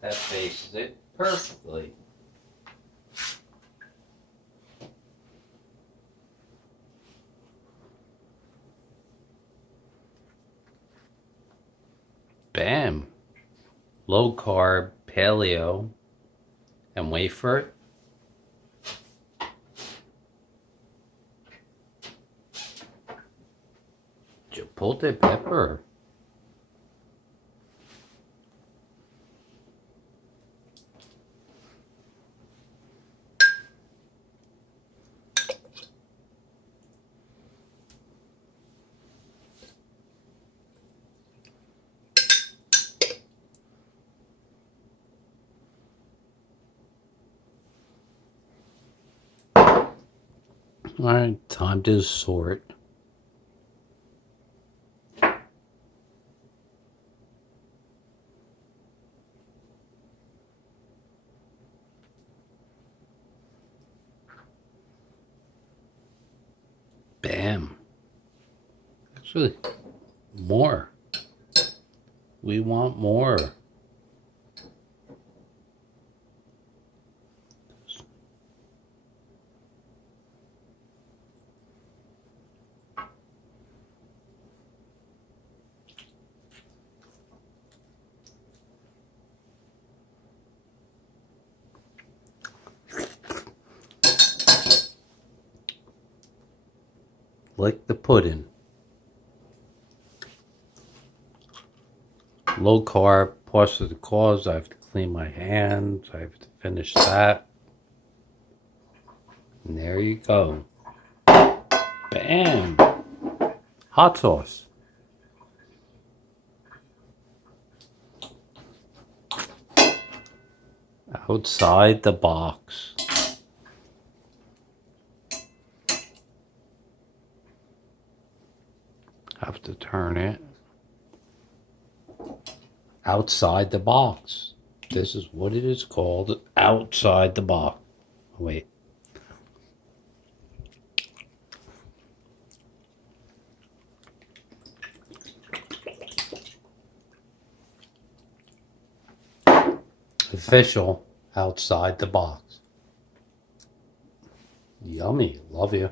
That faces it perfectly. Bam. Low carb, paleo, and wait for it. Chipotle pepper. Alright, time to sort. Bam. Actually, more. We want more. Like the pudding. Low carb, part of the cause. I have to clean my hands. I have to finish that. And there you go. Bam. Hot sauce. Outside the box. Have to turn it. Outside the box. This is what it is called. Outside the box. Wait. Official outside the box. Yummy. Love you.